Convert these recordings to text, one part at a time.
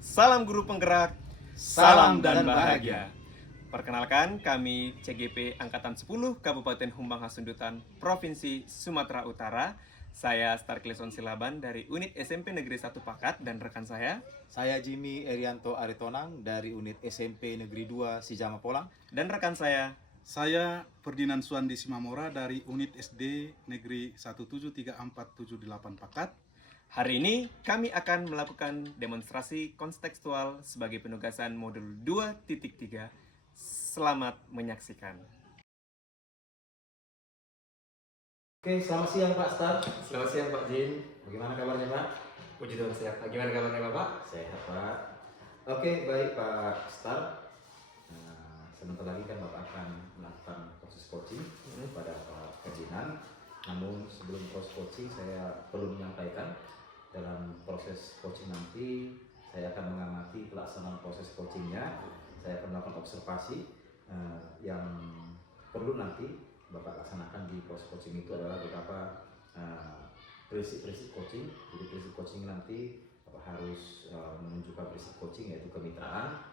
Salam guru penggerak, Salam dan bahagia. Perkenalkan, kami CGP Angkatan 10 Kabupaten Humbang Hasundutan, Provinsi Sumatera Utara. Saya Star Kleson Silaban dari Unit SMP Negeri 1 Pakat dan rekan saya. Saya Jimmy Erianto Aritonang dari Unit SMP Negeri 2 Sijama Polang. Dan rekan saya. Saya Ferdinand Suandi Simamora dari Unit SD Negeri 1734778 Pakat. Hari ini kami akan melakukan demonstrasi kontekstual sebagai penugasan modul 2.3. Selamat menyaksikan. Oke, selamat siang Pak Star. Selamat siang Pak Jin. Bagaimana kabarnya Pak? Puji Tuhan sehat. Bagaimana kabarnya Bapak? Sehat Pak. Oke, baik Pak Star. Sebentar lagi kan Bapak akan melakukan proses coaching pada Pak Ferdinand. Namun sebelum proses coaching saya perlu menyampaikan dalam proses coaching nanti saya akan mengamati pelaksanaan proses coachingnya. Saya akan melakukan observasi yang perlu nanti Bapak laksanakan di proses coaching itu adalah beberapa prinsip-prinsip coaching. Jadi prinsip coaching nanti Bapak harus menunjukkan prinsip coaching yaitu kemitraan,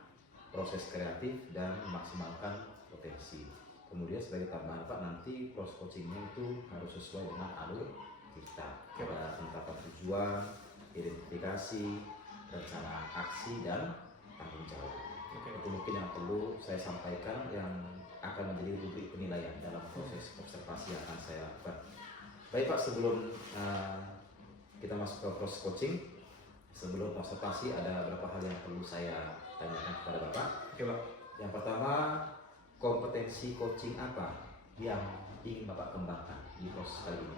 proses kreatif, dan memaksimalkan potensi. Kemudian sebagai tambahan Pak, nanti proses coachingnya itu harus sesuai dengan alur kita. Ada penetapan tujuan, identifikasi, rencana aksi, dan tanggung jawab. Itu mungkin yang perlu saya sampaikan yang akan menjadi rubrik penilaian dalam proses observasi yang akan saya lakukan. Baik Pak, sebelum kita masuk ke proses coaching, sebelum observasi ada beberapa hal yang perlu saya tanyakan kepada Bapak. Oke Pak. Yang pertama, kompetensi coaching apa yang ingin Bapak kembangkan di proses kali ini?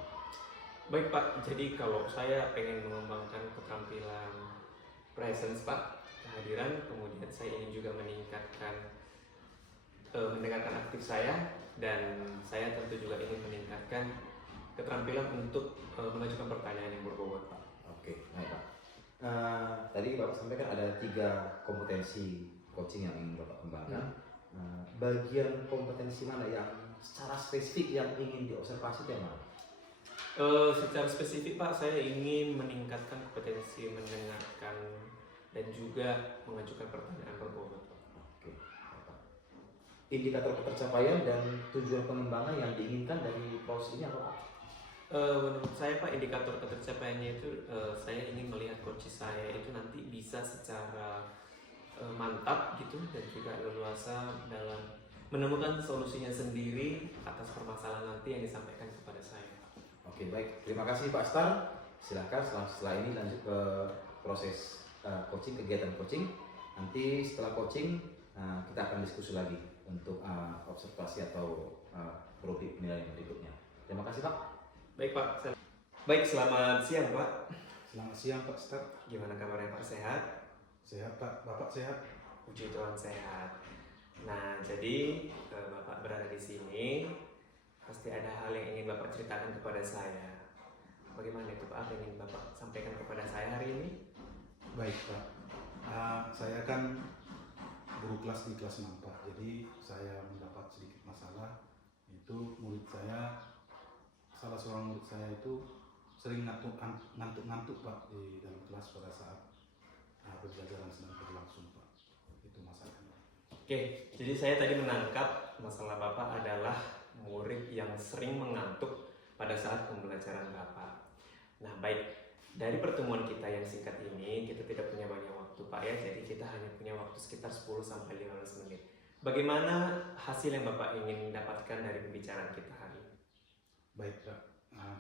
Baik Pak, jadi kalau saya pengen mengembangkan keterampilan presence Pak, kehadiran, kemudian saya ingin juga meningkatkan mendengarkan aktif saya, dan saya tentu juga ingin meningkatkan keterampilan untuk mengajukan pertanyaan yang berbobot Pak. Oke, baik Pak. Tadi Bapak sampaikan ada 3 kompetensi coaching yang ingin Bapak kembangkan. Bagian kompetensi mana yang secara spesifik yang ingin diobservasi itu yang mana? Secara spesifik Pak, saya ingin meningkatkan kompetensi mendengarkan dan juga mengajukan pertanyaan berbobot Pak. Oke, baik Pak. Indikator ketercapaian dan tujuan pengembangan yang diinginkan dari proses ini apa Pak? Menurut saya Pak, indikator ketercapaiannya itu saya ingin melihat coach saya itu nanti bisa secara mantap gitu dan juga leluasa dalam menemukan solusinya sendiri atas permasalahan nanti yang disampaikan kepada saya. Oke, baik. Terima kasih Pak Star. Silahkan setelah ini lanjut ke proses coaching, kegiatan coaching. Nanti setelah coaching kita akan diskusi lagi untuk observasi atau rubrik penilaian berikutnya. Terima kasih Pak. Baik Pak. Baik, selamat siang Pak. Selamat siang Pak Star. Gimana kabarnya Pak? Sehat? Sehat Pak, Bapak sehat? Puji Tuhan sehat. Nah, jadi Bapak berada di sini, pasti ada hal yang ingin Bapak ceritakan kepada saya. Bagaimana itu Pak? Apa yang ingin Bapak sampaikan kepada saya hari ini? Baik Pak. Saya kan guru kelas di kelas 6 Pak. Jadi saya mendapat sedikit masalah. Itu salah seorang murid saya itu sering ngantuk Pak di dalam kelas pada saat pembelajaran sedang berlangsung Pak. Itu masalahnya. Oke, jadi saya tadi menangkap masalah Bapak adalah murid yang sering mengantuk pada saat pembelajaran Bapak. Nah baik, dari pertemuan kita yang singkat ini, kita tidak punya banyak waktu Pak ya, jadi kita hanya punya waktu sekitar 10-15 menit. Bagaimana hasil yang Bapak ingin dapatkan dari pembicaraan kita hari ini? Baik Pak,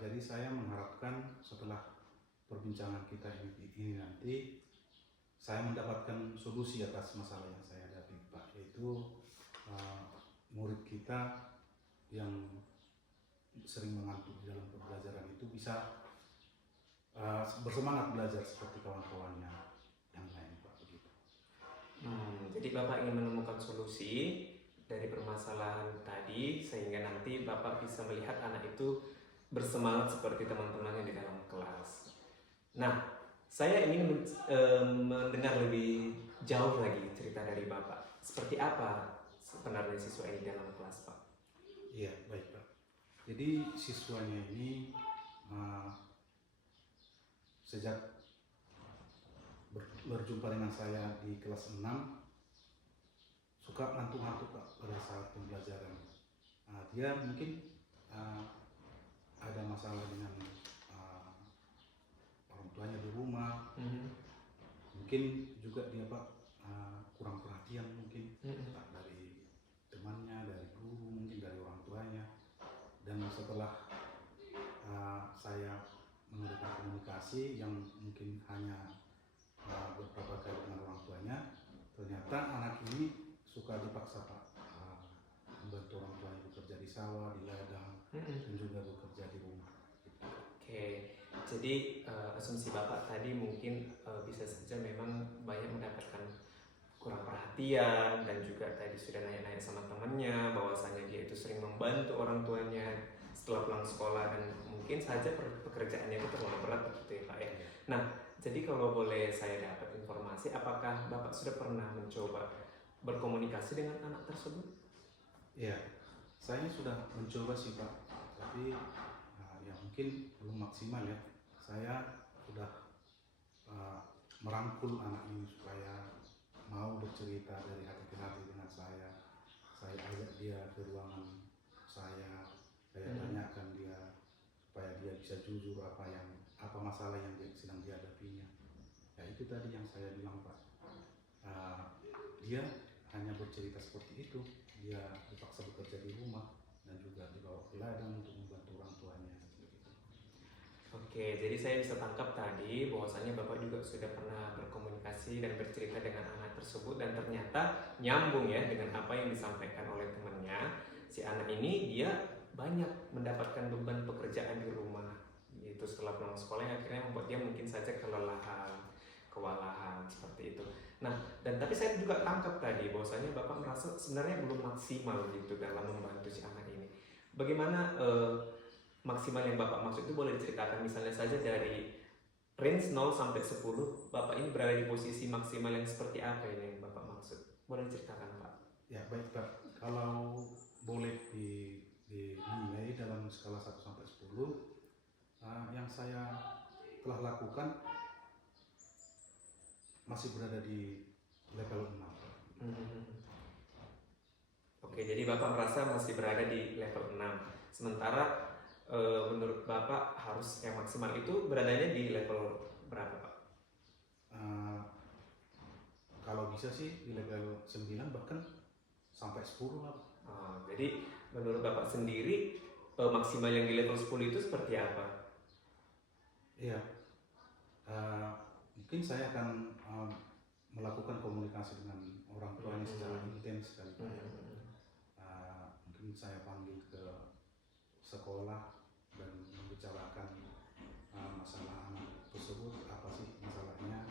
jadi saya mengharapkan setelah perbincangan kita ini nanti saya mendapatkan solusi atas masalah yang saya hadapi Pak, yaitu murid kita yang sering mengantuk di dalam pembelajaran itu bisa bersemangat belajar seperti kawan-kawannya yang lain Pak, begitu. Jadi Bapak ingin menemukan solusi dari permasalahan tadi sehingga nanti Bapak bisa melihat anak itu bersemangat seperti teman-temannya di dalam kelas. Nah, saya ingin mendengar lebih jauh lagi cerita dari Bapak. Seperti apa sebenarnya siswa ini dalam kelas Pak? Iya, baik Pak. Jadi siswanya ini sejak berjumpa dengan saya di kelas 6 suka ngantuk-ngantuk Pak pada saat pembelajaran. Dia mungkin ada masalah dengan orang tuanya di rumah, mungkin juga dia Pak kurang perhatian mungkin entah dari temannya, dari guru, mungkin dari orang tuanya. Dan setelah saya mengadakan komunikasi yang mungkin hanya beberapa kali dengan orang tuanya, ternyata anak ini suka dipaksa Pak membantu orang tuanya bekerja di sawah, di ladang, dan juga bekerja di rumah. Oke, jadi asumsi Bapak tadi mungkin bisa saja memang banyak mendapatkan kurang perhatian, dan juga tadi sudah nanya-nanya sama temannya bahwasanya dia itu sering membantu orang tuanya setelah pulang sekolah, dan mungkin saja pekerjaannya itu terlalu berat begitu ya Pak ya. Nah, jadi kalau boleh saya dapat informasi, apakah Bapak sudah pernah mencoba berkomunikasi dengan anak tersebut? Ya, saya sudah mencoba sih Pak, tapi ya mungkin belum maksimal ya. Saya sudah merangkul anak ini supaya mau bercerita dari hati ke hati dengan saya. Saya ajak dia ke ruangan saya tanyakan dia supaya dia bisa jujur apa masalah yang sedang dihadapinya. Ya itu tadi yang saya bilang Pak. Dia hanya bercerita seperti itu. Dia dipaksa bekerja di rumah dan juga dibawa ke ladang untuk membantu orang tuanya. Oke, jadi saya bisa tangkap tadi bahwasanya Bapak juga sudah pernah berkomunikasi dan bercerita dengan anak tersebut, dan ternyata nyambung ya dengan apa yang disampaikan oleh temannya. Si anak ini dia banyak mendapatkan beban pekerjaan di rumah, yaitu setelah pulang sekolah yang akhirnya membuat dia mungkin saja kelelahan, kewalahan seperti itu. Nah, dan tapi saya juga tangkap tadi bahwasanya Bapak merasa sebenarnya belum maksimal gitu dalam membantu si anak ini. Bagaimana maksimal yang Bapak maksud itu boleh diceritakan, misalnya saja dari range 0 sampai 10, Bapak ini berada di posisi maksimal yang seperti apa ini yang Bapak maksud? Boleh diceritakan Pak? Ya baik Pak, kalau boleh dinilai dalam skala 1 sampai 10, yang saya telah lakukan masih berada di level 6. Oke, jadi Bapak merasa masih berada di level 6. Sementara menurut Bapak harus yang maksimal itu beradanya di level berapa Pak? Kalau bisa sih di level 9 bahkan sampai 10 lah. Jadi menurut Bapak sendiri maksimal yang di level 10 itu seperti apa? Iya, mungkin saya akan melakukan komunikasi dengan orang tuanya secara intens sekali Pak. Mungkin saya panggil ke sekolah dan membicarakan masalah anak tersebut, apa sih masalahnya,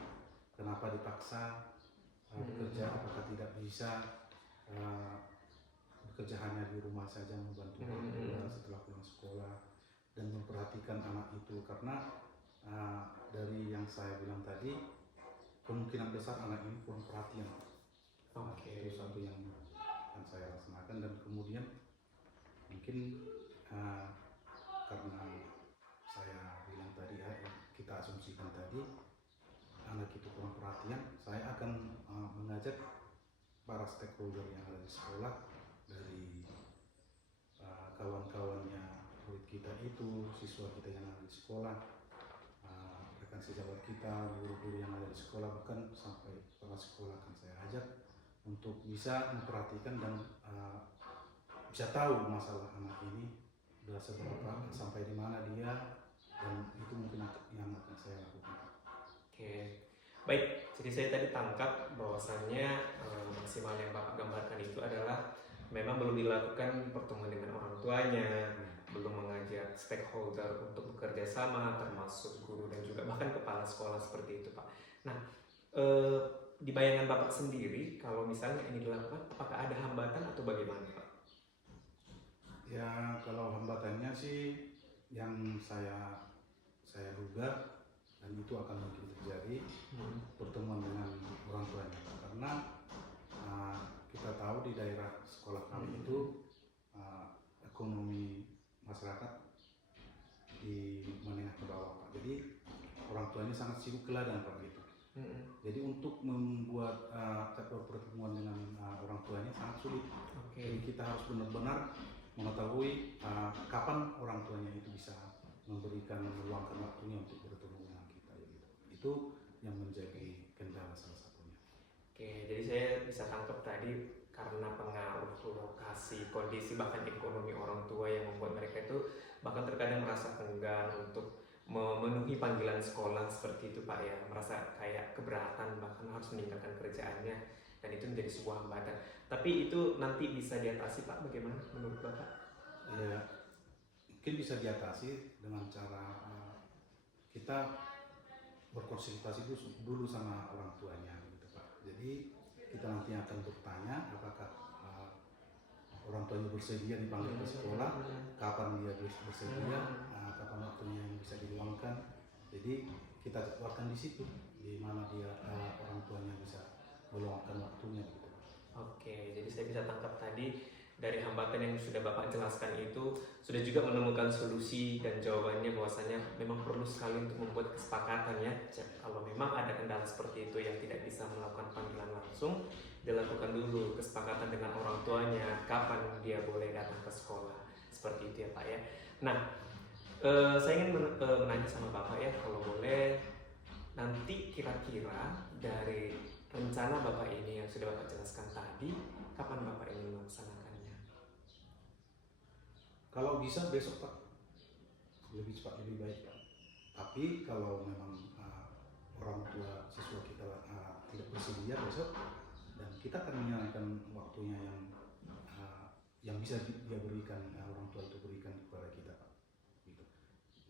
kenapa dipaksa bekerja, apakah tidak bisa bekerja hanya di rumah saja membantu orang tua setelah pulang sekolah, dan memperhatikan anak itu. Karena dari yang saya bilang tadi, kemungkinan besar anak ini kurang perhatian. Itu satu yang akan saya laksanakan. Dan kemudian mungkin karena saya bilang tadi ya, kita asumsikan tadi anak itu kurang perhatian, saya akan mengajak para stakeholder yang ada di sekolah, dari kawan-kawannya murid kita itu, siswa kita yang ada di sekolah, rekan sejawat kita, guru-guru yang ada di sekolah, bahkan sampai kepala sekolah akan saya ajak untuk bisa memperhatikan dan bisa tahu masalah anak ini sudah seberapa, sampai di mana dia, dan itu mungkin yang akan saya lakukan. Oke, baik. Jadi saya tadi tangkap bahwasannya maksimal yang Bapak gambarkan itu adalah memang belum dilakukan pertemuan dengan orang tuanya, belum mengajak stakeholder untuk bekerja sama, termasuk guru dan juga bahkan kepala sekolah seperti itu Pak. Nah, di bayangan Bapak sendiri, kalau misalnya ini dilakukan, apakah ada hambatan atau bagaimana Pak? Ya kalau hambatannya sih yang saya duga, dan itu akan mungkin terjadi, pertemuan dengan orang tuanya, karena kita tahu di daerah sekolah kami itu ekonomi masyarakat di menengah ke bawah Pak. Jadi orang tuanya sangat sibuk ke ladang Pak gitu. Jadi untuk membuat jadwal pertemuan dengan orang tuanya sangat sulit. Oke. Jadi kita harus benar-benar mengetahui kapan orang tuanya itu bisa meluangkan waktunya untuk bertemu dengan kita. Gitu. Itu yang menjadi kendala salah satunya. Oke, jadi saya bisa tangkap tadi karena pengaruh lokasi, kondisi, bahkan ekonomi orang tua yang membuat mereka itu bahkan terkadang merasa enggan untuk memenuhi panggilan sekolah seperti itu Pak ya, merasa kayak keberatan bahkan harus meninggalkan kerjaannya, dan itu menjadi sebuah hambatan. Tapi itu nanti bisa diatasi Pak, bagaimana menurut Bapak? Ya, mungkin bisa diatasi dengan cara kita berkonsultasi dulu sama orang tuanya gitu Pak. Jadi kita nanti akan bertanya apakah orang tuanya bersedia dipanggil ke sekolah, kapan dia bersedia, kapan waktunya yang bisa diluangkan. Jadi kita jadwalkan di situ, di mana dia orang tuanya bisa meluangkan waktunya gitu. Oke, jadi saya bisa tangkap tadi dari hambatan yang sudah Bapak jelaskan itu sudah juga menemukan solusi dan jawabannya bahwasanya memang perlu sekali untuk membuat kesepakatan ya. Kalau memang ada kendala seperti itu yang tidak bisa melakukan panggilan langsung, dilakukan dulu kesepakatan dengan orang tuanya kapan dia boleh datang ke sekolah, seperti itu ya Pak ya. Nah, saya ingin menanya sama Bapak ya, kalau boleh nanti kira-kira dari rencana Bapak ini yang sudah Bapak jelaskan tadi, kapan Bapak ingin melaksanakannya? Kalau bisa besok Pak, lebih cepat lebih baik Pak. Tapi kalau memang orang tua siswa kita tidak bersedia besok, dan kita akan menyalahkan waktunya yang bisa dia berikan, orang tua itu berikan kepada kita Pak. Gitu.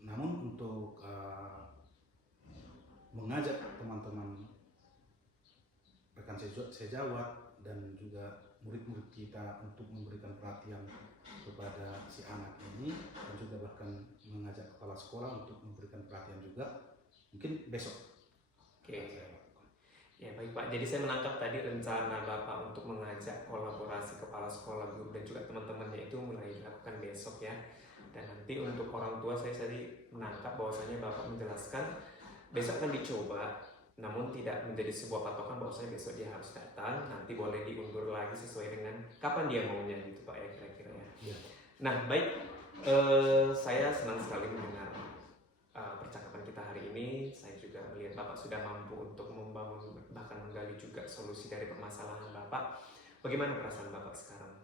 Namun untuk mengajak teman-teman rekan sejawat dan juga murid-murid kita untuk memberikan perhatian kepada si anak ini, dan juga bahkan mengajak kepala sekolah untuk memberikan perhatian juga, mungkin besok. Oke. Ya baik Pak, jadi saya menangkap tadi rencana Bapak untuk mengajak kolaborasi kepala sekolah, guru dan juga teman-temannya itu mulai dilakukan besok ya. Dan nanti untuk orang tua saya tadi menangkap bahwasanya Bapak menjelaskan besok akan dicoba, namun tidak menjadi sebuah patokan bahwasanya besok dia harus datang, nanti boleh diundur lagi sesuai dengan kapan dia maunya gitu Pak ya kira-kira ya. Ya. Nah baik, saya senang sekali mendengar percakapan kita hari ini. Saya juga melihat Bapak sudah mampu untuk membangun bahkan menggali juga solusi dari permasalahan Bapak. Bagaimana perasaan Bapak sekarang?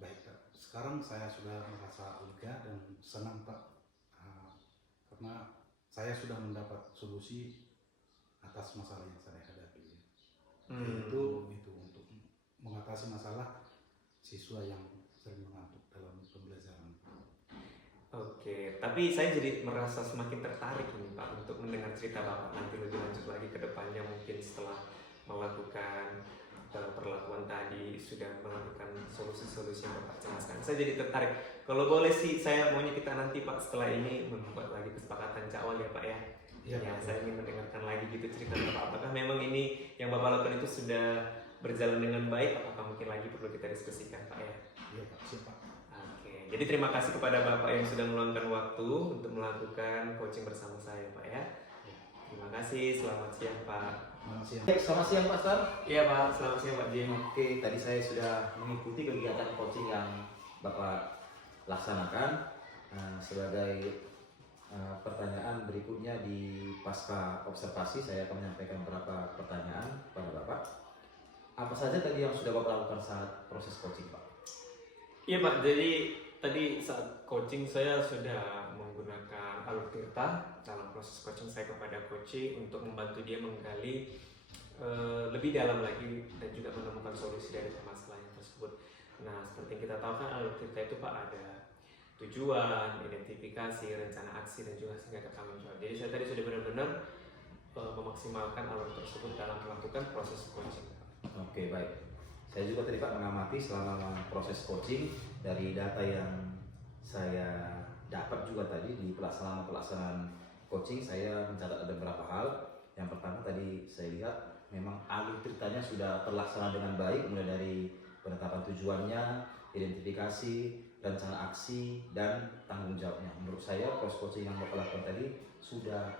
Baik Pak, sekarang saya sudah merasa lega dan senang Pak, karena saya sudah mendapat solusi atas masalah yang saya hadapi. Itu untuk mengatasi masalah siswa yang sering mengantuk dalam pembelajaran. Oke, tapi saya jadi merasa semakin tertarik ini Pak untuk mendengar cerita Bapak nanti lebih lanjut lagi ke depannya, mungkin setelah melakukan perlakuan tadi, sudah melakukan solusi-solusi yang Bapak jelaskan. Saya jadi tertarik. Kalau boleh sih saya maunya kita nanti Pak setelah ini membuat lagi kesepakatan jadwal ya Pak ya. Iya, Ya, Pak. saya ingin mendengarkan lagi gitu cerita Bapak. Apakah memang ini yang Bapak lakukan itu sudah berjalan dengan baik? Apakah mungkin lagi perlu kita diskusikan Pak ya? Iya Pak, siap Pak. Oke, jadi terima kasih kepada Bapak yang sudah meluangkan waktu untuk melakukan coaching bersama saya Pak ya. Terima kasih, selamat siang Pak. Selamat siang. Baik, selamat siang Pak Star. Iya Pak, selamat siang Pak Jim. Oke, tadi saya sudah mengikuti kegiatan coaching yang Bapak laksanakan. Sebagai pertanyaan berikutnya di pasca observasi, saya akan menyampaikan beberapa pertanyaan kepada Bapak. Apa saja tadi yang sudah Bapak lakukan saat proses coaching Pak? Iya Pak, jadi tadi saat coaching saya sudah menggunakan alur tirta dalam proses coaching saya kepada coach untuk membantu dia menggali lebih dalam lagi dan juga menemukan solusi dari permasalahan tersebut. Nah, seperti yang kita tahu kan alur tirta itu Pak ada tujuan, identifikasi, rencana aksi dan juga singgah tanggung jawab. Jadi saya tadi sudah benar-benar memaksimalkan alur tersebut dalam melakukan proses coaching. Oke, baik. Saya juga tadi Pak mengamati selama proses coaching dari data yang saya dapat juga tadi di pelaksanaan coaching, saya mencatat ada beberapa hal. Yang pertama tadi saya lihat memang alur ceritanya sudah terlaksana dengan baik, mulai dari penetapan tujuannya, identifikasi, rencana aksi, dan tanggung jawabnya. Menurut saya proses coaching yang Bapak lakukan tadi sudah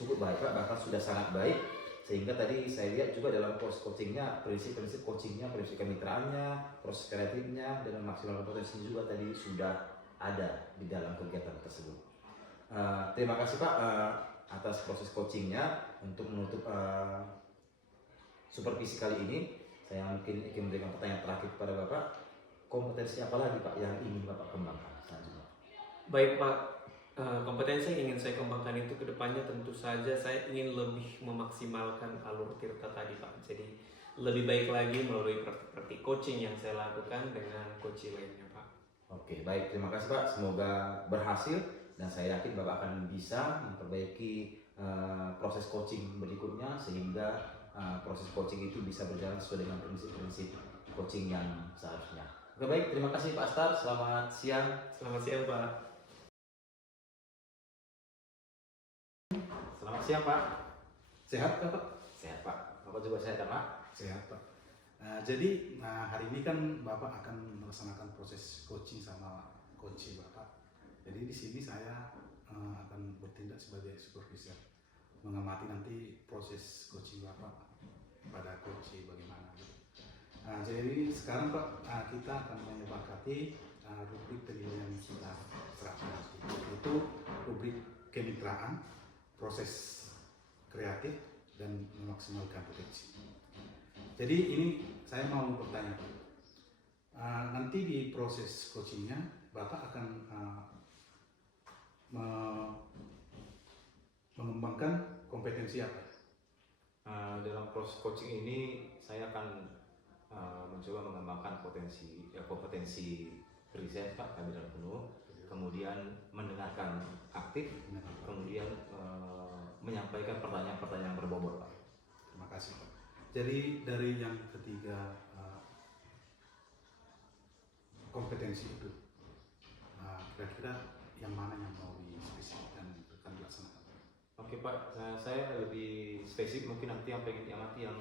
cukup baik Pak, bahkan sudah sangat baik, sehingga tadi saya lihat juga dalam proses coachingnya, prinsip-prinsip coachingnya, prinsip kemitraannya, proses kreatifnya, dan memaksimalkan potensi juga tadi sudah ada di dalam kegiatan tersebut. Terima kasih Pak atas proses coachingnya. Untuk menutup supervisi kali ini, saya mungkin ingin memberikan pertanyaan terakhir kepada Bapak. Kompetensi apa lagi Pak yang ingin Bapak kembangkan selanjutnya? Baik Pak, kompetensi yang ingin saya kembangkan itu kedepannya tentu saja saya ingin lebih memaksimalkan alur Tirta tadi Pak. Jadi lebih baik lagi melalui praktik coaching yang saya lakukan dengan coach lainnya Pak. Oke, baik. Terima kasih Pak. Semoga berhasil dan saya yakin Bapak akan bisa memperbaiki proses coaching berikutnya sehingga proses coaching itu bisa berjalan sesuai dengan prinsip-prinsip coaching yang seharusnya. Oke, baik. Terima kasih Pak Star. Selamat siang. Selamat siang Pak. Selamat siang Pak. Sehat kan Pak? Sehat Pak. Bapak juga sehat kan, Pak? Sehat Pak. Jadi hari ini kan Bapak akan melaksanakan proses coaching sama coach Bapak. Jadi di sini saya akan bertindak sebagai supervisor, mengamati nanti proses coaching Bapak pada coach bagaimana. Jadi sekarang Pak, kita akan menyepakati rubrik penilaian yang kita serahkan, yaitu rubrik kemitraan, proses kreatif, dan memaksimalkan potensi. Jadi ini saya mau bertanya, nanti di proses coachingnya Bapak akan mengembangkan kompetensi apa? Dalam proses coaching ini saya akan mencoba mengembangkan kompetensi riset Pak Kabinet penuh, kemudian mendengarkan aktif, kemudian menyampaikan pertanyaan-pertanyaan berbobot Pak. Terima kasih Pak. Jadi dari yang ketiga kompetensi itu, kira-kira yang mana yang mau dispesifikkan untuk akan dilaksanakan? Oke Pak, saya lebih spesifik mungkin nanti yang pengen diamati yang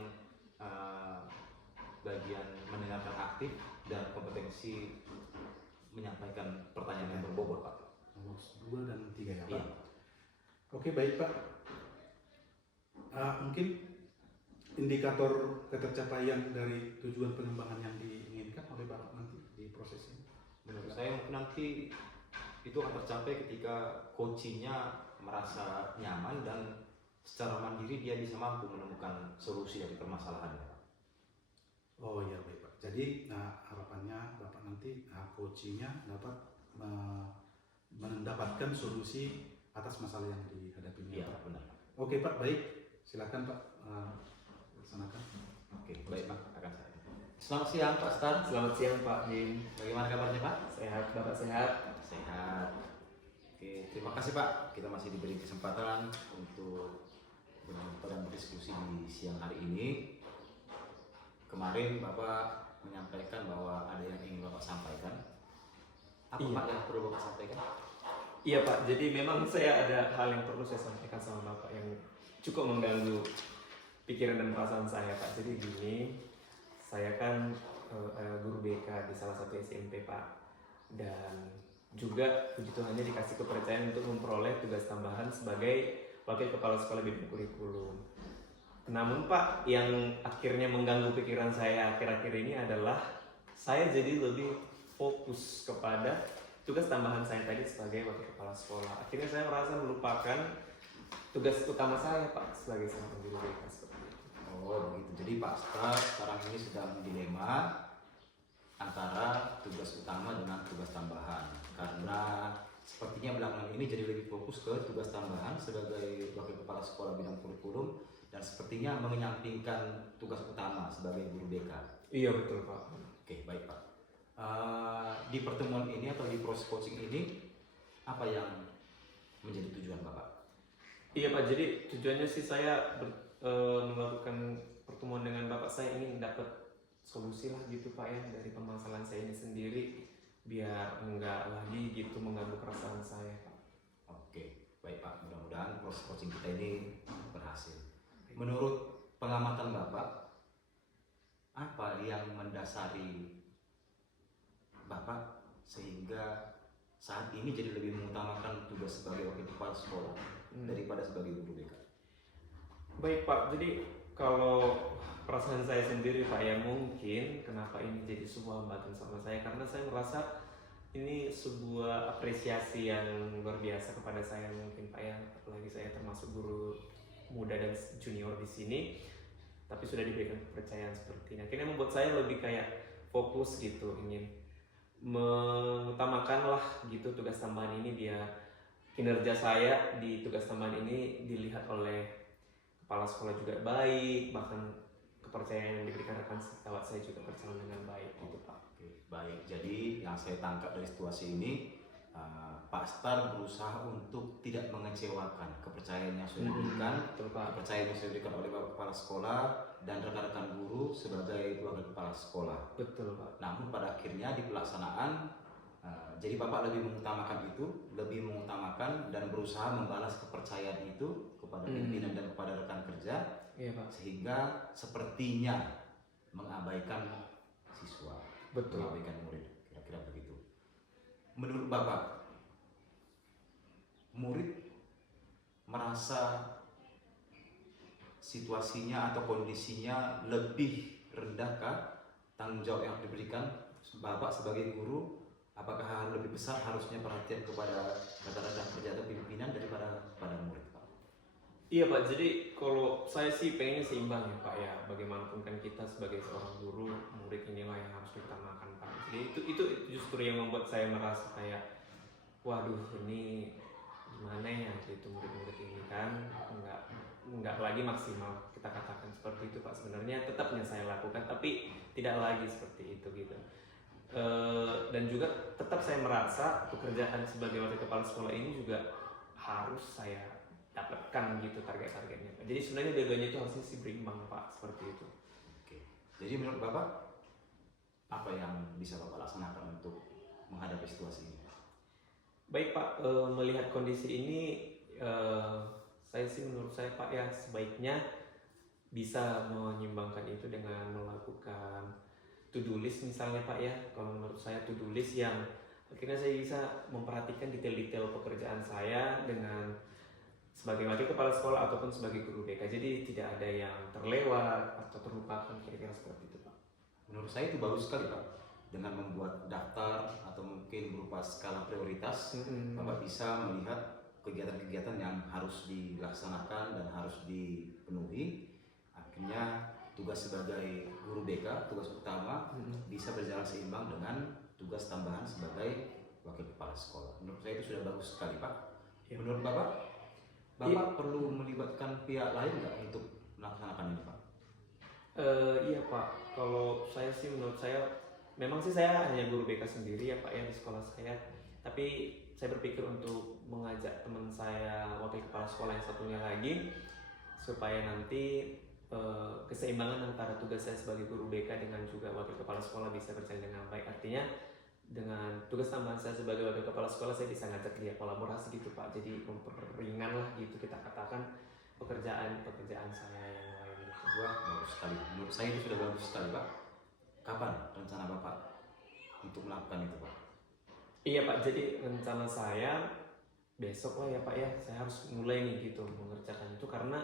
bagian mendengarkan aktif dan kompetensi menyampaikan pertanyaan yang berbobot Pak. Nomor 2 dan 3 ya Pak? Iya. Oke baik Pak. Mungkin indikator ketercapaian dari tujuan pengembangan yang diinginkan oleh Bapak nanti di proses ini? Menurut saya mungkin nanti itu akan tercapai ketika coachingnya merasa nyaman dan secara mandiri dia bisa mampu menemukan solusi dari permasalahannya. Oh iya baik Pak. Jadi harapannya Bapak nanti coachingnya dapat mendapatkan solusi atas masalah yang dihadapinya. Iya Pak. benar. Oke Pak, baik. Silakan Pak laksanakan. Oke baik Pak, akan saya. Selamat siang Pak Stan. Selamat siang Pak Jim. Bagaimana kabarnya Pak? Sehat, Bapak sehat? Sehat. Oke, terima kasih Pak. Kita masih diberi kesempatan untuk berdiskusi di siang hari ini. Kemarin Bapak menyampaikan bahwa ada yang ingin Bapak sampaikan. Apa Iya. Pak yang perlu Bapak sampaikan? Iya Pak, jadi memang saya ada hal yang perlu saya sampaikan sama Bapak yang cukup mengganggu pikiran dan perasaan saya Pak. Jadi gini, saya kan guru BK di salah satu SMP Pak, dan juga puji Tuhannya dikasih kepercayaan untuk memperoleh tugas tambahan sebagai wakil kepala sekolah bidang kurikulum. Namun Pak, yang akhirnya mengganggu pikiran saya akhir-akhir ini adalah saya jadi lebih fokus kepada tugas tambahan saya tadi sebagai wakil kepala sekolah. Akhirnya saya merasa melupakan tugas utama saya Pak sebagai seorang guru BK seperti itu. Oh begitu. Jadi Pak Star sekarang ini sedang dilema antara tugas utama dengan tugas tambahan, karena sepertinya belakangan ini jadi lebih fokus ke tugas tambahan sebagai wakil kepala sekolah bidang kurikulum dan sepertinya menyampingkan tugas utama sebagai guru BK. Iya betul Pak. Oke baik Pak. Di pertemuan ini atau di proses coaching ini apa yang menjadi tujuan Bapak? Iya Pak, jadi tujuannya sih saya melakukan pertemuan dengan Bapak, saya ingin dapat solusi lah gitu Pak ya dari permasalahan saya ini sendiri, biar enggak lagi gitu mengganggu perasaan saya Pak. Oke, baik Pak. Mudah-mudahan proses coaching kita ini berhasil. Menurut pengamatan Bapak, apa yang mendasari Bapak sehingga saat ini jadi lebih mengutamakan tugas sebagai wakil kepala sekolah daripada sebagai guru BK? Baik Pak, jadi kalau perasaan saya sendiri Pak ya, mungkin kenapa ini jadi sebuah hambatan sama saya, karena saya merasa ini sebuah apresiasi yang luar biasa kepada saya mungkin Pak ya, apalagi saya termasuk guru muda dan junior di sini, tapi sudah diberikan kepercayaan seperti ini. Akhirnya membuat saya lebih kayak fokus gitu, ingin mengutamakan lah gitu tugas tambahan ini, biar kinerja saya di tugas tambahan ini dilihat oleh kepala sekolah juga baik, bahkan kepercayaan yang diberikan rekan sejawat saya juga berjalan dengan baik gitu Pak. Oke, baik. Jadi yang saya tangkap dari situasi ini, Pak Star berusaha untuk tidak mengecewakan kepercayaan yang sudah diberikan, Betul Pak. kepercayaan yang sudah diberikan oleh Bapak Kepala Sekolah dan rekan-rekan guru sebagai wakil kepala sekolah. Betul Pak. Namun pada akhirnya di pelaksanaan, jadi Bapak lebih mengutamakan itu, lebih mengutamakan dan berusaha membalas kepercayaan itu kepada pimpinan dan kepada rekan kerja, Iya Pak. sehingga sepertinya mengabaikan siswa, Betul. mengabaikan murid, kira-kira begitu. Menurut Bapak, murid merasa situasinya atau kondisinya lebih rendahkah tanggung jawab yang diberikan Bapak sebagai guru? Apakah hal lebih besar harusnya perhatian kepada rekan-rekan kerja atau pimpinan daripada pada murid, Pak? Iya Pak, jadi kalau saya sih pengennya seimbang ya Pak ya. Bagaimanapun kan kita sebagai seorang guru, murid inilah yang harus diutamakan Pak. Jadi itu justru yang membuat saya merasa kayak, waduh ini gimana ya gitu, murid-murid ini kan nggak lagi maksimal, kita katakan seperti itu Pak. Sebenarnya tetap yang saya lakukan, tapi tidak lagi seperti itu gitu. Dan juga tetap saya merasa pekerjaan sebagai wakil kepala sekolah ini juga harus saya dapatkan gitu target-targetnya Pak. Jadi sebenarnya dua-duanya itu harusnya sih berimbang Pak, seperti itu. Oke. Jadi menurut Bapak, apa yang bisa Bapak laksanakan untuk menghadapi situasi ini? Baik Pak, melihat kondisi ini, menurut saya Pak ya, sebaiknya bisa menyimbangkan itu dengan melakukan to-do list misalnya Pak ya. Kalau menurut saya to-do list yang akhirnya saya bisa memperhatikan detail-detail pekerjaan saya dengan sebagai wakil kepala sekolah ataupun sebagai guru BK. Jadi tidak ada yang terlewat atau terlupakan, kira-kira seperti itu Pak. Menurut saya itu bagus sekali Pak. Dengan membuat daftar atau mungkin berupa skala prioritas, Bapak bisa melihat kegiatan-kegiatan yang harus dilaksanakan dan harus dipenuhi. Akhirnya tugas sebagai guru BK, tugas utama bisa berjalan seimbang dengan tugas tambahan sebagai wakil kepala sekolah. Menurut saya itu sudah bagus sekali Pak. Ya. Menurut Bapak perlu melibatkan pihak lain nggak untuk melaksanakan ini Pak? Iya Pak, kalau saya sih menurut saya, memang sih saya hanya guru BK sendiri ya Pak ya di sekolah saya. Tapi saya berpikir untuk mengajak teman saya wakil kepala sekolah yang satunya lagi, supaya nanti keseimbangan antara tugas saya sebagai guru BK dengan juga wakil kepala sekolah bisa berjalan dengan baik. Artinya dengan tugas tambahan saya sebagai wakil kepala sekolah, saya bisa ngajak dia kolaborasi gitu Pak. Jadi memperingan lah gitu, kita katakan pekerjaan saya yang lain gitu. Wah, bagus sekali. Menurut saya itu sudah bagus sekali Pak. Kapan rencana Bapak untuk melakukan itu Pak? Iya Pak, jadi rencana saya besok lah ya Pak ya. Saya harus mulai nih gitu mengerjakan itu, karena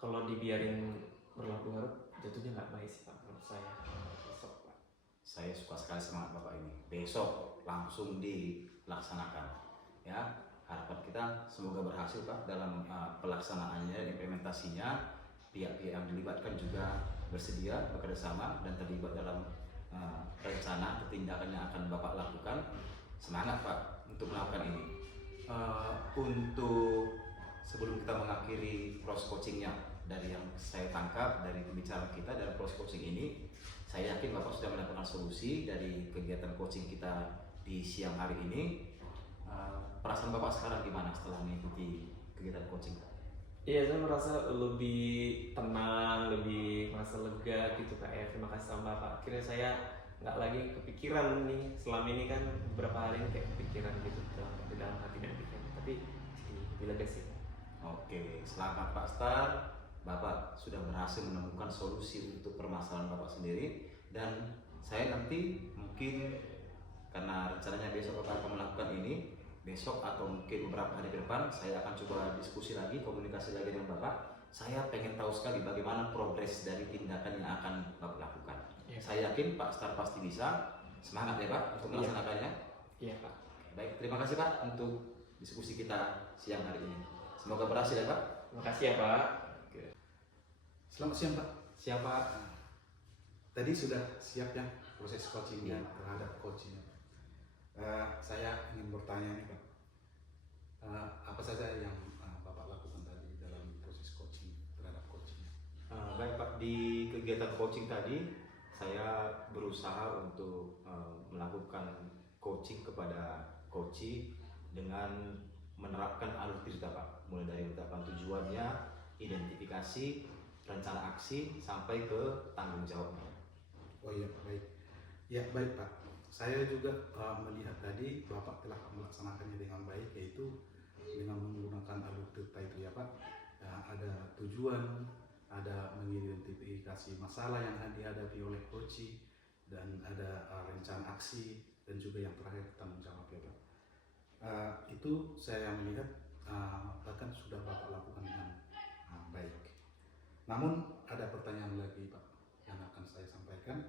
kalau dibiarin berlarut-larut jatuhnya nggak baik sih Pak menurut saya. Besok Pak. Saya suka sekali semangat Bapak ini. Besok langsung dilaksanakan. Ya, harapan kita semoga berhasil Pak dalam pelaksanaannya dan implementasinya. Pihak-pihak yang dilibatkan juga bersedia bekerja sama dan terlibat dalam rencana atau tindakan yang akan Bapak lakukan. Semangat Pak untuk melakukan ini. Untuk sebelum kita mengakhiri cross coachingnya, dari yang saya tangkap dari pembicaraan kita dalam cross coaching ini, saya yakin Bapak sudah mendapatkan solusi dari kegiatan coaching kita di siang hari ini. Perasaan Bapak sekarang gimana setelah mengikuti kegiatan coaching? Iya, saya merasa lebih tenang, lebih merasa lega gitu Kak ya. Terima kasih sama Bapak. Akhirnya saya nggak lagi kepikiran nih. Selama ini kan beberapa hari ini kayak kepikiran gitu di dalam hati dan pikiran. Tapi jadi lebih lega sih. Oke, selamat Pak Star. Bapak sudah berhasil menemukan solusi untuk permasalahan Bapak sendiri. Dan saya nanti mungkin karena rencananya besok Bapak akan melakukan ini, besok atau mungkin beberapa hari ke depan saya akan coba diskusi lagi, komunikasi lagi dengan Bapak saya pengen tahu sekali bagaimana progres dari tindakan yang akan Bapak lakukan. Iya. Saya yakin Pak Star pasti bisa. Semangat ya Pak untuk Iya. melaksanakannya. Iya Pak. Baik, terima kasih Pak untuk diskusi kita siang hari ini. Semoga berhasil ya Pak. Terima kasih ya Pak. Selamat siang Pak. Siapa? Tadi sudah siap ya proses coachingnya terhadap coachingnya. Saya ingin bertanya nih Pak, apa saja yang Bapak lakukan tadi dalam proses coaching terhadap coachingnya? Baik Pak, di kegiatan coaching tadi saya berusaha untuk melakukan coaching kepada coachee dengan menerapkan alur cerita Pak, mulai dari menetapkan tujuannya, identifikasi, rencana aksi, sampai ke tanggung jawabnya. Oh iya baik, ya baik Pak. Saya juga melihat tadi Bapak telah melaksanakannya dengan baik, yaitu dengan menggunakan alur cerita itu ya Pak. Ada tujuan, ada mengidentifikasi masalah yang dihadapi oleh coachee, dan ada rencana aksi, dan juga yang terakhir tanggung jawab ya Pak. Itu saya melihat bahkan sudah Bapak lakukan dengan baik. Namun ada pertanyaan lagi Pak yang akan saya sampaikan.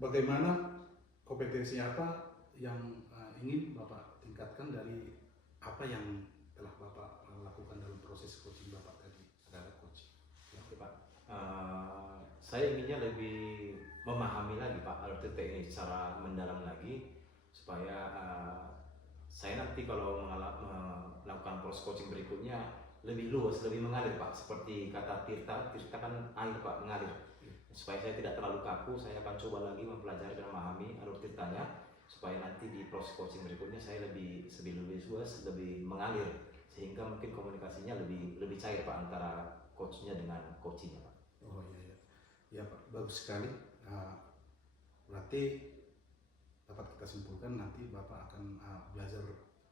Bagaimana kompetensi apa yang ingin Bapak tingkatkan dari apa yang telah Bapak lakukan dalam proses coaching Bapak tadi terhadap coaching? Oke Pak, saya inginnya lebih memahami lagi Pak alur cerita ini secara mendalam lagi, supaya saya nanti kalau melakukan proses coaching berikutnya lebih luas, lebih mengalir Pak. Seperti kata Tirta kan air Pak, mengalir. Supaya saya tidak terlalu kaku, saya akan coba lagi mempelajari dan memahami alur ceritanya, supaya nanti di proses coaching berikutnya saya lebih luas, lebih mengalir, sehingga mungkin komunikasinya lebih cair Pak antara coachnya dengan coachingnya Pak. Oh iya, ya Pak, bagus sekali. Berarti dapat kita simpulkan nanti Bapak akan belajar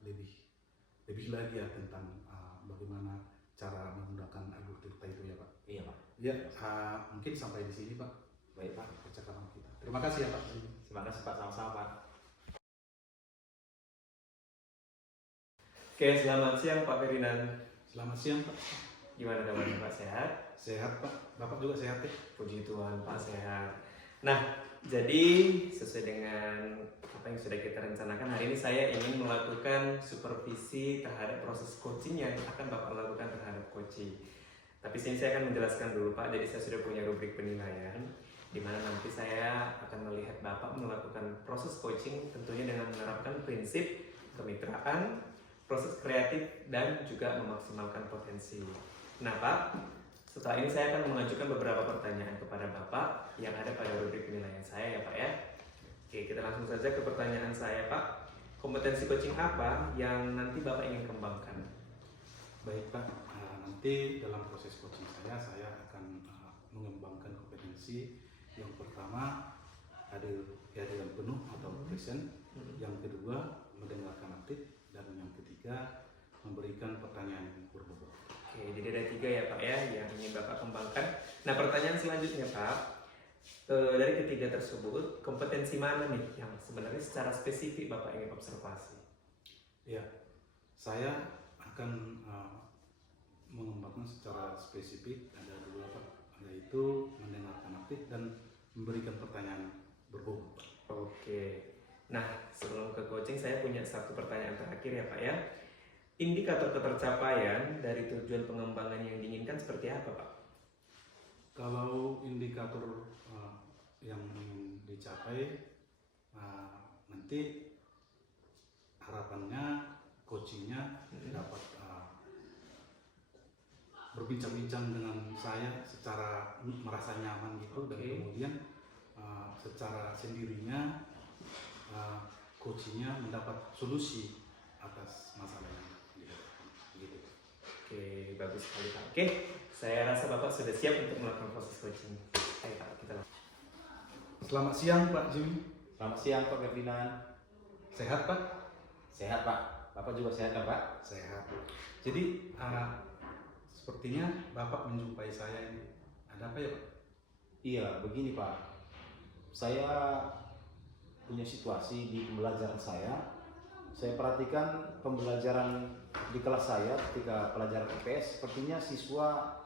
lebih lagi ya tentang bagaimana cara menggunakan alur cerita itu ya Pak. Iya Pak. Ya, mungkin sampai di sini Pak. Baik Pak. Percakapan kita. Terima kasih ya Pak. Terima kasih Pak, sama-sama Pak. Oke, selamat siang Pak Ferdinand. Selamat siang Pak. Gimana kabarnya Pak, sehat? Sehat Pak. Bapak juga sehat ya? Puji Tuhan Pak, sehat. Nah, jadi sesuai dengan apa yang sudah kita rencanakan, hari ini saya ingin melakukan supervisi terhadap proses coaching yang akan Bapak lakukan terhadap coaching. Tapi sini saya akan menjelaskan dulu Pak, jadi saya sudah punya rubrik penilaian di mana nanti saya akan melihat Bapak melakukan proses coaching tentunya dengan menerapkan prinsip kemitraan, proses kreatif, dan juga memaksimalkan potensi. Nah Pak, setelah ini saya akan mengajukan beberapa pertanyaan kepada Bapak yang ada pada rubrik penilaian saya ya Pak ya. Oke, kita langsung saja ke pertanyaan saya Pak. Kompetensi coaching apa yang nanti Bapak ingin kembangkan? Baik Pak, nanti dalam proses coaching saya akan mengembangkan kompetensi. Yang pertama, ada kehadiran penuh atau present. Yang kedua, mendengarkan aktif. Dan yang ketiga, memberikan pertanyaan yang berbobot. Oke, jadi ada 3 ya Pak ya yang ingin Bapak kembangkan. Nah pertanyaan selanjutnya Pak, dari ketiga tersebut, kompetensi mana nih yang sebenarnya secara spesifik Bapak ingin observasi? Ya, saya akan mengembangkan secara spesifik ada 2 Pak, yaitu mendengarkan aktif dan memberikan pertanyaan berbobot Pak. Oke, nah sebelum ke coaching saya punya satu pertanyaan terakhir ya Pak ya. Indikator ketercapaian dari tujuan pengembangan yang diinginkan seperti apa Pak? Kalau indikator yang ingin dicapai, nanti harapannya coachingnya dapat berbincang-bincang dengan saya secara merasa nyaman gitu. Dan kemudian secara sendirinya coachingnya mendapat solusi atas masalahnya gitu. Oke, bagus sekali Pak. Oke, saya rasa Bapak sudah siap untuk melakukan proses coaching. Ayo Pak, kita lakukan. Selamat siang Pak Jimmy. Selamat siang Pak Ferdinand. Sehat Pak? Sehat Pak. Bapak juga sehat kan Pak? Sehat. Jadi sepertinya Bapak menjumpai saya ini. Ada apa ya Pak? Iya, begini Pak. Saya punya situasi di pembelajaran saya Saya perhatikan pembelajaran di kelas saya ketika pelajaran IPS sepertinya siswa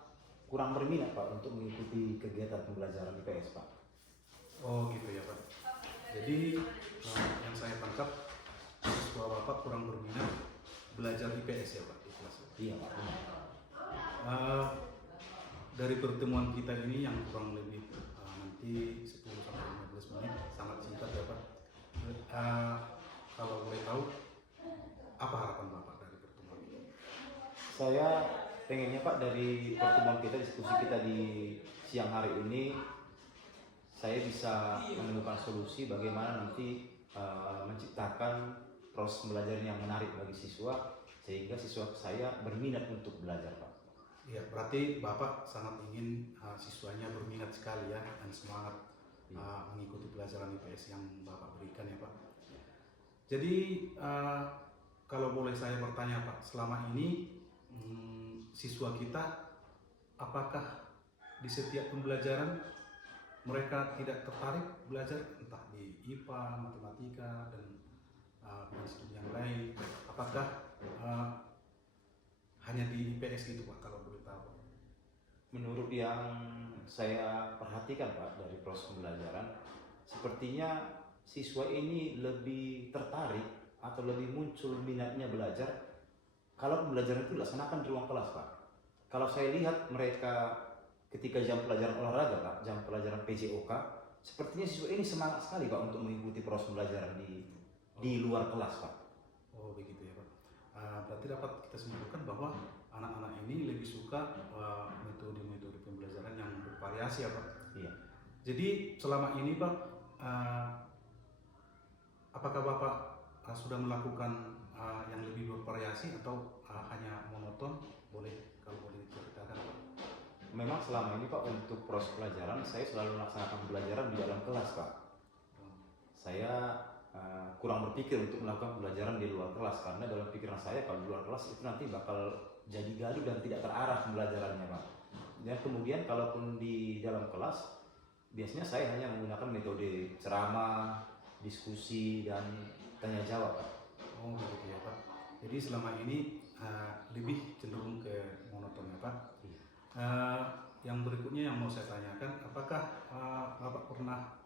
kurang berminat Pak untuk mengikuti kegiatan pembelajaran IPS Pak. Oh gitu ya Pak. Jadi yang saya tangkap siswa Bapak kurang berminat belajar IPS ya Pak di kelas. Iya Pak. Dari pertemuan kita ini yang kurang lebih nanti 10 sampai 15 menit sangat singkat ya Pak. Kalau boleh tahu apa harapan Bapak dari pertemuan ini? Saya pengennya Pak dari pertemuan kita, diskusi kita di siang hari ini, saya bisa menemukan solusi bagaimana nanti menciptakan proses belajar yang menarik bagi siswa sehingga siswa saya berminat untuk belajar Pak. Ya, berarti Bapak sangat ingin siswanya berminat sekali ya dan semangat mengikuti pelajaran IPS yang Bapak berikan ya Pak. Jadi kalau boleh saya bertanya Pak, selama ini siswa kita apakah di setiap pembelajaran mereka tidak tertarik belajar entah di IPA, matematika dan studi yang lain? Apakah hanya di IPS gitu Pak kalau boleh tahu? Menurut yang saya perhatikan Pak dari proses pembelajaran, sepertinya siswa ini lebih tertarik atau lebih muncul minatnya belajar kalau pembelajaran itu dilaksanakan di ruang kelas Pak. Kalau saya lihat mereka ketika jam pelajaran olahraga Pak, jam pelajaran PJOK, sepertinya siswa ini semangat sekali Pak untuk mengikuti proses pembelajaran di luar kelas Pak. Oh begitu ya Pak. Berarti dapat kita simpulkan bahwa anak-anak ini lebih suka metode-metode pembelajaran yang bervariasi ya Pak. Iya. Jadi selama ini Pak, apakah Bapak sudah melakukan yang lebih bervariasi atau hanya monoton? Kalau boleh diceritakan Pak. Memang selama ini Pak untuk proses pelajaran saya selalu melaksanakan pembelajaran di dalam kelas Pak. Saya kurang berpikir untuk melakukan pembelajaran di luar kelas karena dalam pikiran saya kalau di luar kelas itu nanti bakal jadi gaduh dan tidak terarah pembelajarannya Pak. Dan kemudian kalaupun di dalam kelas biasanya saya hanya menggunakan metode ceramah, diskusi dan tanya jawab Pak. Oh begitu ya Pak. Jadi selama ini lebih cenderung ke monoton ya Pak. Yang berikutnya yang mau saya tanyakan, apakah Bapak pernah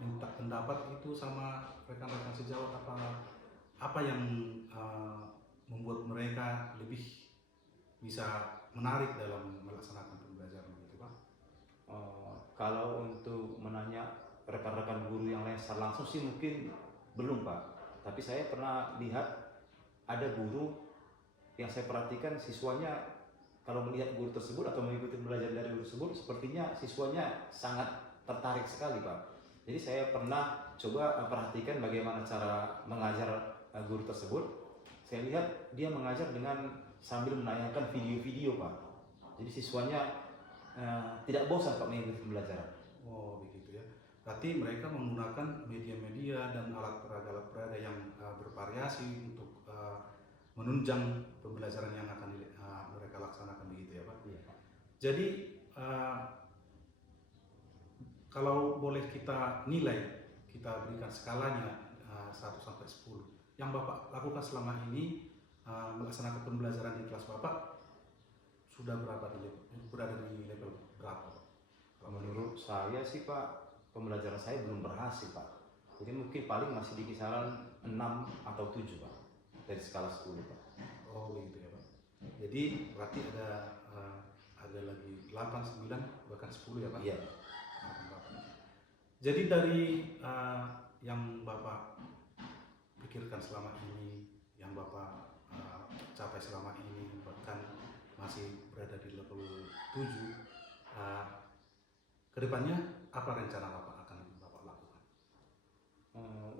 minta pendapat itu sama rekan-rekan sejawat apa yang membuat mereka lebih bisa menarik dalam melaksanakan pembelajaran begitu Pak? Kalau untuk menanya rekan-rekan guru yang lain secara langsung sih mungkin belum Pak. Tapi saya pernah lihat ada guru yang saya perhatikan siswanya kalau melihat guru tersebut atau mengikuti pembelajaran dari guru tersebut sepertinya siswanya sangat tertarik sekali Pak. Jadi saya pernah coba perhatikan bagaimana cara mengajar guru tersebut. Saya lihat dia mengajar dengan sambil menayangkan video-video Pak. Jadi siswanya tidak bosan Pak mengikuti pembelajaran. Oh begitu ya. Berarti mereka menggunakan media-media dan alat peraga yang bervariasi untuk menunjang pembelajaran yang akan mereka laksanakan begitu ya Pak. Iya Pak. Jadi kalau boleh kita nilai, kita berikan skalanya 1 sampai 10. Yang Bapak lakukan selama ini melaksanakan pembelajaran di kelas Bapak sudah berada di level berapa Pak? Menurut saya sih Pak, pembelajaran saya belum berhasil Pak. Jadi mungkin paling masih di kisaran 6 atau 7 Pak dari skala 10 Pak. Oh begitu ya Pak. Jadi berarti ada lagi 8, 9, bahkan 10 ya Pak? Iya. Jadi dari yang Bapak pikirkan selama ini, yang Bapak capai selama ini, bahkan masih berada di level 7, kedepannya apa rencana Bapak akan Bapak lakukan?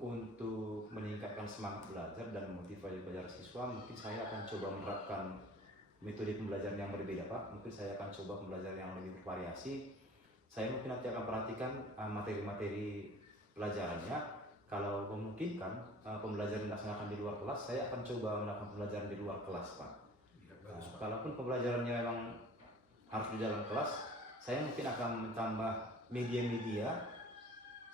Untuk meningkatkan semangat belajar dan motivasi belajar siswa, mungkin saya akan coba menerapkan metode pembelajaran yang berbeda Pak. Mungkin saya akan coba pembelajaran yang lebih bervariasi. Saya mungkin nanti akan perhatikan materi-materi pelajarannya. Kalau memungkinkan pembelajaran dilaksanakan di luar kelas, saya akan coba melakukan pembelajaran di luar kelas Pak. Ya, bagus, Pak. Kalaupun pembelajarannya memang harus di dalam kelas, saya mungkin akan menambah media-media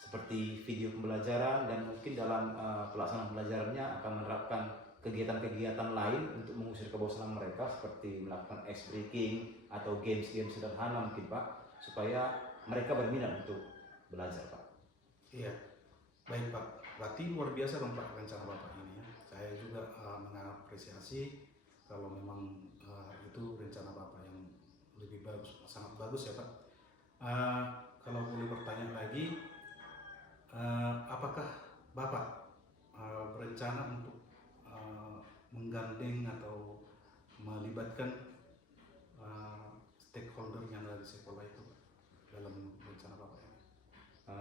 seperti video pembelajaran, dan mungkin dalam pelaksanaan pembelajarannya akan menerapkan kegiatan-kegiatan lain untuk mengusir kebosanan mereka, seperti melakukan ice breaking atau games-games sederhana mungkin Pak, supaya mereka berminat untuk belajar Pak. Iya, baik Pak. Berarti luar biasa dong Pak rencana Bapak ini ya. Saya juga mengapresiasi kalau memang itu rencana Bapak yang lebih bagus, sangat bagus ya Pak. Kalau boleh bertanya lagi, apakah Bapak berencana untuk menggandeng atau melibatkan stakeholder yang ada di sekolah itu Pak, dalam rencana Bapak ini?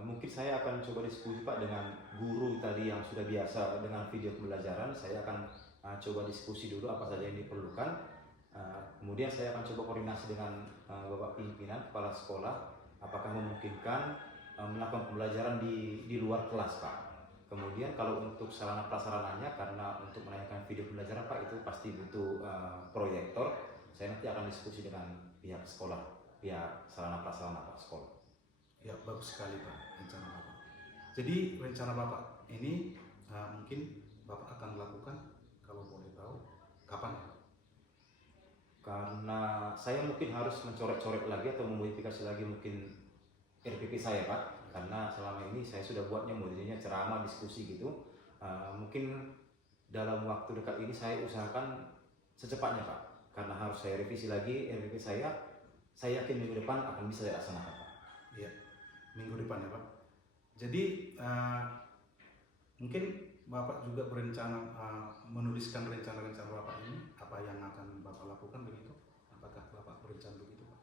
Mungkin saya akan coba diskusi Pak dengan guru tadi yang sudah biasa dengan video pembelajaran. Saya akan coba diskusi dulu apa saja yang diperlukan. Kemudian saya akan coba koordinasi dengan Bapak pimpinan kepala sekolah, apakah memungkinkan melakukan pembelajaran di luar kelas Pak. Kemudian kalau untuk sarana prasarananya, karena untuk menayangkan video pembelajaran Pak itu pasti butuh proyektor. Saya nanti akan diskusi dengan pihak sekolah, pihak sarana prasarana Pak sekolah. Ya, bagus sekali Pak rencana Bapak. Jadi rencana Bapak ini mungkin Bapak akan melakukan, kalau boleh tahu, kapan Pak? Karena saya mungkin harus mencoret-coret lagi atau memodifikasi lagi mungkin RPP saya Pak, karena selama ini saya sudah buatnya modelnya ceramah, diskusi gitu. Mungkin dalam waktu dekat ini saya usahakan secepatnya Pak, karena harus saya revisi lagi RPP saya. Saya yakin minggu depan akan bisa saya laksanakan Pak. Iya, minggu depan ya Pak. Jadi mungkin Bapak juga berencana menuliskan rencana-rencana Bapak ini, apa yang akan Bapak lakukan begitu? Apakah Bapak berencana begitu Pak?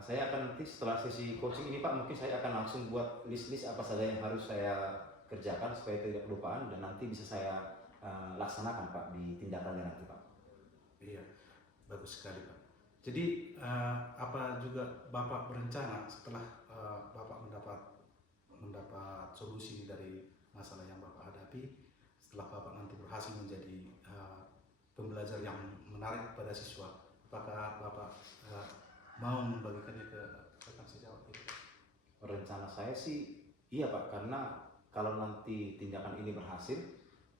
Saya akan nanti setelah sesi coaching ini Pak, mungkin saya akan langsung buat list-list apa saja yang harus saya kerjakan supaya tidak kelupaan, dan nanti bisa saya laksanakan Pak di tindakannya nanti Pak. Iya, bagus sekali Pak. Jadi apa juga Bapak berencana setelah Bapak mendapat solusi dari masalah yang Bapak hadapi, setelah Bapak nanti berhasil menjadi pembelajar yang menarik pada siswa, apakah Bapak mau membagikannya ke rekan sejawat itu? Rencana saya sih iya Pak, karena kalau nanti tindakan ini berhasil,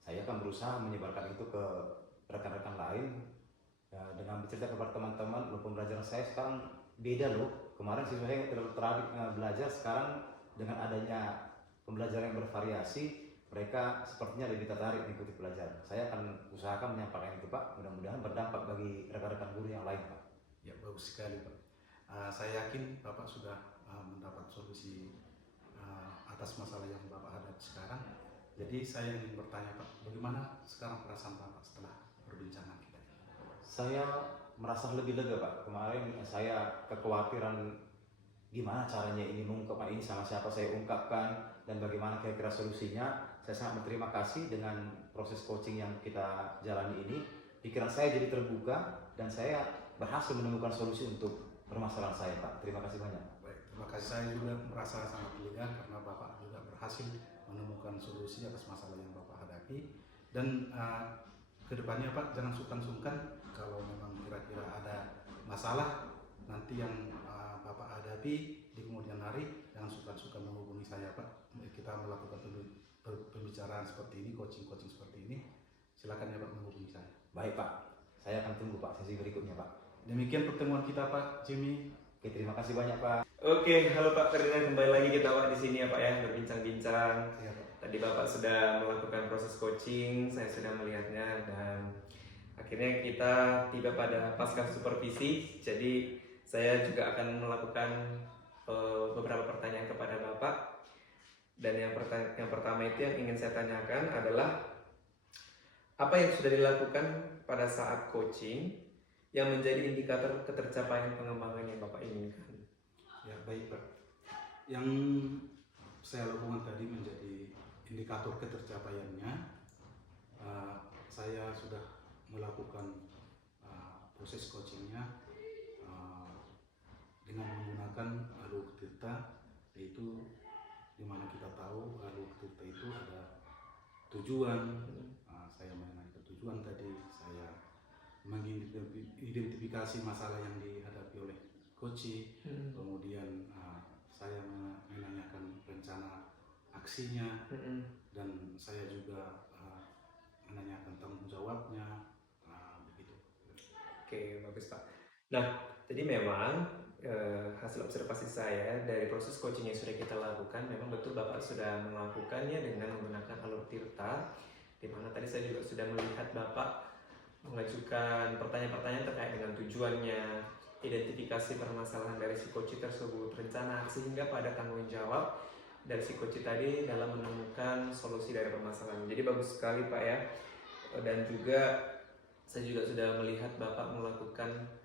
saya akan berusaha menyebarkan itu ke rekan-rekan lain. Ya, dengan bercerita kepada teman-teman, pembelajaran saya sekarang beda loh. Kemarin siswa saya tertarik belajar, sekarang dengan adanya pembelajaran yang bervariasi, mereka sepertinya lebih tertarik mengikuti pelajaran. Saya akan usahakan menyampaikan itu Pak, mudah-mudahan berdampak bagi rekan-rekan guru yang lain Pak. Ya, bagus sekali Pak. Saya yakin Bapak sudah mendapat solusi atas masalah yang Bapak hadapi sekarang. Jadi saya ingin bertanya Pak, bagaimana sekarang perasaan Bapak setelah perbincangan kita? Saya merasa lebih lega Pak. Kemarin saya kekhawatiran gimana caranya ini mengungkapkan ini, sama siapa saya ungkapkan, dan bagaimana kira-kira solusinya. Saya sangat berterima kasih dengan proses coaching yang kita jalani ini. Pikiran saya jadi terbuka dan saya berhasil menemukan solusi untuk permasalahan saya Pak. Terima kasih banyak. Baik, terima kasih. Saya juga merasa sangat lega karena Bapak juga berhasil menemukan solusi atas masalah yang Bapak hadapi. Dan kedepannya Pak, jangan sungkan-sungkan kalau memang kira-kira ada masalah nanti yang Bapak hadapi di kemudian hari, jangan sungkan-sungkan menghubungi saya Pak. Kita melakukan pembicaraan seperti ini, coaching-coaching seperti ini. Silakan ya Pak menghubungi saya. Baik Pak, saya akan tunggu Pak sesi berikutnya Pak. Demikian pertemuan kita Pak Jimmy. Oke, terima kasih banyak Pak. Oke, halo Pak Ferdinand, kembali lagi kita Pak di sini ya Pak ya, berbincang-bincang. Iya Pak. Tadi Bapak sudah melakukan proses coaching, saya sudah melihatnya, dan akhirnya kita tiba pada pasca supervisi. Jadi saya juga akan melakukan beberapa pertanyaan kepada Bapak. Dan yang pertama itu yang ingin saya tanyakan adalah apa yang sudah dilakukan pada saat coaching yang menjadi indikator ketercapaian pengembangan yang Bapak inginkan? Ya, baik Pak. Yang saya lakukan tadi menjadi indikator ketercapaiannya. Saya sudah melakukan proses coachingnya dengan menggunakan Alur Tirta, yaitu dimana kita tahu Alur Tirta itu ada tujuan. Saya mengenai tujuan tadi, saya mengidentifikasi masalah yang dihadapi oleh coach, kemudian saya menanyakan rencana aksinya, Mm-mm. dan saya juga menanyakan tanggung jawabnya, begitu. Oke, bagus Pak. Nah, jadi memang hasil observasi saya dari proses coaching yang sudah kita lakukan, memang betul Bapak sudah melakukannya dengan menggunakan alur Tirta, di mana tadi saya juga sudah melihat Bapak mengajukan pertanyaan-pertanyaan terkait dengan tujuannya, identifikasi permasalahan dari si coach tersebut, rencana aksi, hingga pada tanggung jawab dari si coach tadi dalam menemukan solusi dari permasalahan. Jadi bagus sekali Pak ya. Dan juga saya juga sudah melihat Bapak melakukan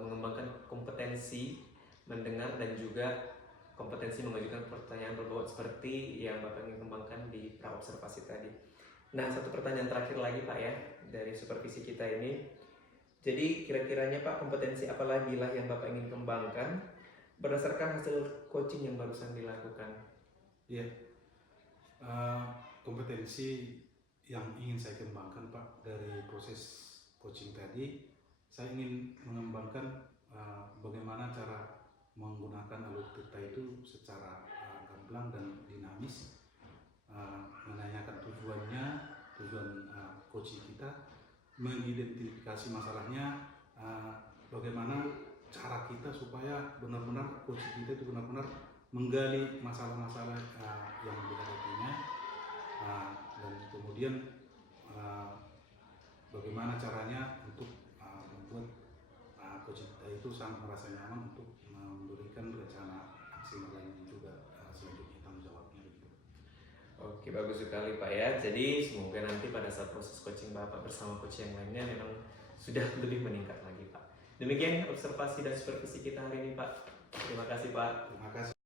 mengembangkan kompetensi mendengar dan juga kompetensi mengajukan pertanyaan berbobot seperti yang Bapak ingin kembangkan di pra-observasi tadi. Nah, satu pertanyaan terakhir lagi Pak ya, dari supervisi kita ini. Jadi kira-kiranya Pak, kompetensi apa lagi lah yang Bapak ingin kembangkan berdasarkan hasil coaching yang barusan dilakukan? Iya, kompetensi yang ingin saya kembangkan Pak dari proses coaching tadi, saya ingin mengembangkan bagaimana cara menggunakan alur Tirta itu secara gamblang dan dinamis, menanyakan tujuan coaching kita, mengidentifikasi masalahnya, bagaimana cara kita supaya benar-benar coaching kita itu benar-benar menggali masalah-masalah yang dihadapinya, dan kemudian bagaimana caranya untuk membuat coaching kita itu sangat merasa nyaman untuk memberikan rencana aksi lainnya juga, selanjutnya tanggung jawabnya begitu. Oke, bagus sekali Pak ya. Jadi semoga nanti pada saat proses coaching Bapak bersama coach yang lainnya memang sudah lebih meningkat lagi Pak. Demikian observasi dan supervisi kita hari ini Pak. Terima kasih Pak. Terima kasih.